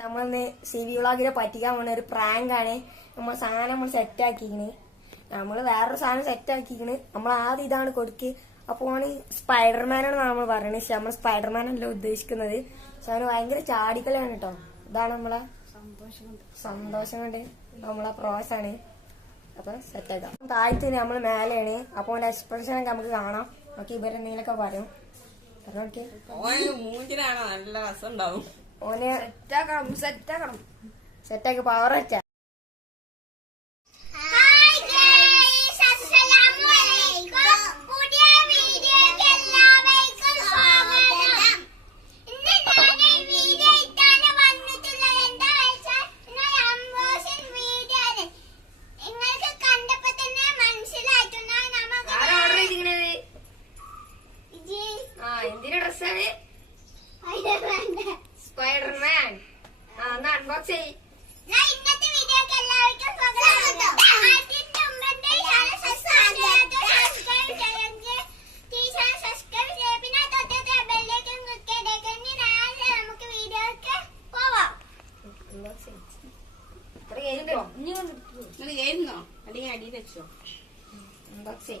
നമ്മളിന്ന് C V വ്ളോഗിനെ പറ്റിക്കാൻ പോണ ഒരു പ്രാങ്ക് ആണ് നമ്മൾ സാധനം നമ്മൾ സെറ്റ് ആക്കിക്കണ്. നമ്മൾ വേറൊരു സാധനം സെറ്റ് ആക്കിക്കണ്. നമ്മൾ ആദ്യം ഇതാണ് കൊടുക്ക്. അപ്പോൾ സ്പൈഡർമാനാണ് നമ്മൾ പറയുന്നത് പക്ഷെ നമ്മൾ സ്പൈഡർമാൻ അല്ല ഉദ്ദേശിക്കുന്നത്. പക്ഷെ അവന് ഭയങ്കര ചാടിക്കലാണ് കേട്ടോ ഇതാണ് നമ്മളെ സന്തോഷം കൊണ്ട് നമ്മളെ പ്രോസാണ് അപ്പൊ സെറ്റ് ആക്കാം. താഴത്ത് നമ്മൾ മേലെയാണ്. അപ്പൊ അവന്റെ എക്സ്പ്രഷൻ ഒക്കെ നമുക്ക് കാണാം. നമുക്ക് ഇവരെന്തെങ്കിലുമൊക്കെ പറയും. മൂഞ്ചിനാണ് നല്ല രസം ഉണ്ടാവും ഓന് സെറ്റാക്കണം സെറ്റാക്കണം. സെറ്റാക്കി പവർ വെച്ച കേൾക്കുന്നോ അല്ലെങ്കിൽ അടിയിൽ വെച്ചോ. അൺബോക്സ് ചെയ്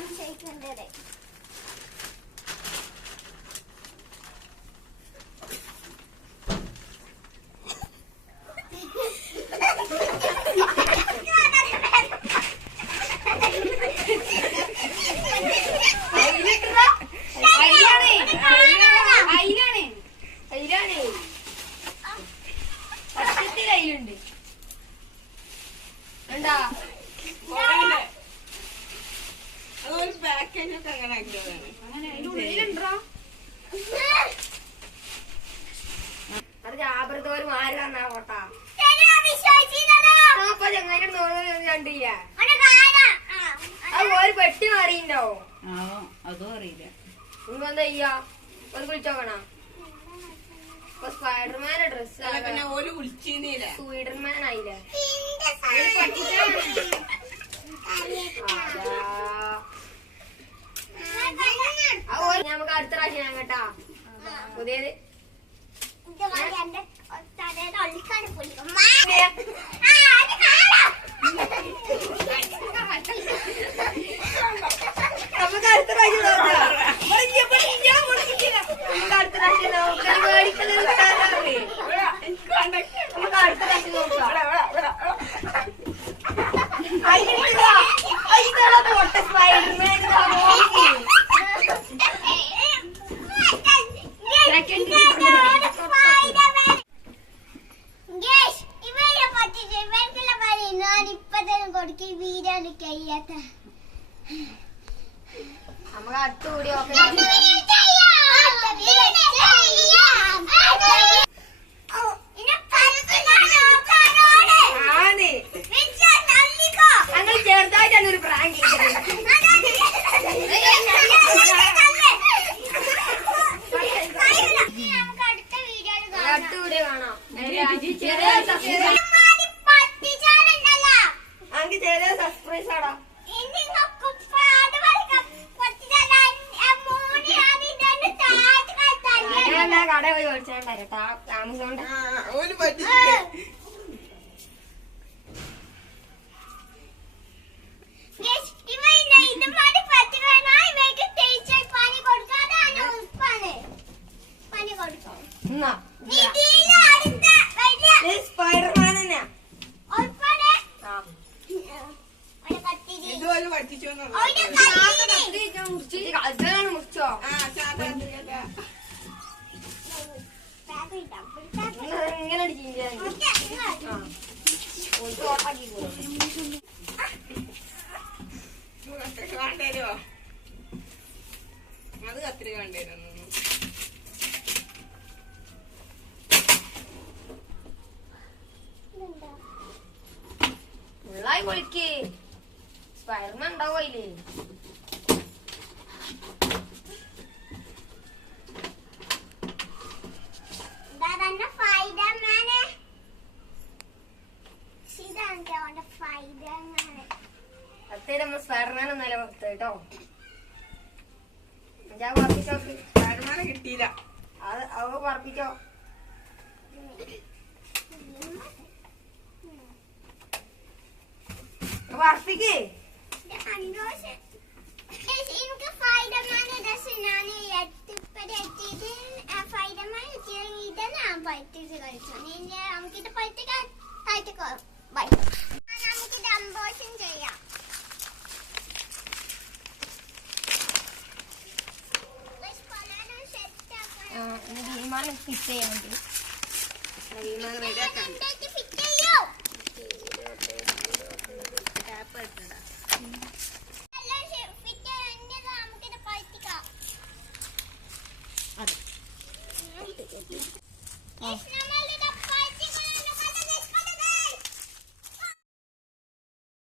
I'm taking it. അതൊരു പാക്കേജൊക്കെ അങ്ങനെ ഉള്ളിലുണ്ടോ? അത് ജാഗ്രതോര് മാറാന്നാ പോട്ടാ ശരിയാ, വിശ്വസിച്ചില്ലല്ലോ. അപ്പൊ ചങ്ങനെ തോന്നുന്നു കണ്ടില്ല അത് ഒരു പെട്ടി മാറിണ്ടാവും ആ അതും അറിയില്ല നിങ്ങൾ എന്താ ചെയ്യാ ഒന്ന് വിളിച്ചോക്കണ ഇപ്പൊ സ്പൈഡർമാന്റെ ഡ്രസ് പിന്നെ ഓൽ വിളിച്ചിരുന്നില്ല സ്വീഡർമാൻ ആയില്ലേ ഇന്റെ അതിന് സാധനം. പറ്റിച്ചാണ്. അതാ. ആ ഓര് നമുക്ക് അടുത്ത പ്രാവശ്യം ഞാൻ കേട്ടാ പുതിയത്. നമുക്ക് അടുത്ത പ്രാവശ്യം നമുക്ക് അടുത്ത പ്രാവശ്യം നോക്കാം മേടിക്കുന്നത് കിട്ടാനാണ്. നമുക്ക് അടുത്ത പ്രാവശ്യം നോക്കാം അതിനുള്ള അതിനുള്ള പൊട്ട സ്പൈഡർമാൻ ഇതാ നോക്കി. Guys, ഇവരെ പറ്റിച്ച് ഇവർക്കുള്ള പണി ഞാൻ ഇപ്പൊ തന്നെ കൊടുക്കും വീഡിയോ കഴിയാത്ത നമുക്ക് അടുത്ത കൂടി ഓക്കെ ആണ്. ഞങ്ങൾ ചെറുതായിട്ടാണ് ഒരു പ്രാങ്ക് അടുത്ത വീഡിയോ കാണാം. ചെറിയ ചെറിയ സസ്പെൻസ് ആടാ. കട പോയി മേടിച്ചോണ്ടാ പനി കൊടുക്കും എന്നാ ഇതിലെ അടുത്ത വലിയ സ്പൈഡർമാൻ തന്നെയാ ഉൾപ്പെടെ ആ ഒരു കത്തിരി ഇതുപോലെ പഠിപ്പിച്ചോന്നുള്ളത് ഓന്റെ കത്തിരി. അതിലാണ് മുറിച്ചോ. ആ നിങ്ങൾ ഇങ്ങനെ വേണ്ടേരോ അത് കത്തിരി കണ്ടേരുന്നു ഉള്ളായി പൊളിക്ക്. സ്പൈഡർമാൻ ഉണ്ടാവും അതിൽ. അത്തേരം ഒന്നല്ല പുറത്ത് കേട്ടോ. ഞാൻ പറപ്പിച്ചോ വരുമാനം കിട്ടിയില്ല. അത് അവ പറപ്പിച്ചോ പറപ്പിക്ക് നമുക്കിത് പറ്റിക്കാൻ താഴ്ത്തിക്കോ ബൈ. നമുക്കിത് അമ്പോഷം ചെയ്യാം. വിമാനം ഫിറ്റ് ചെയ്യാൻ വേണ്ടി വിമാനം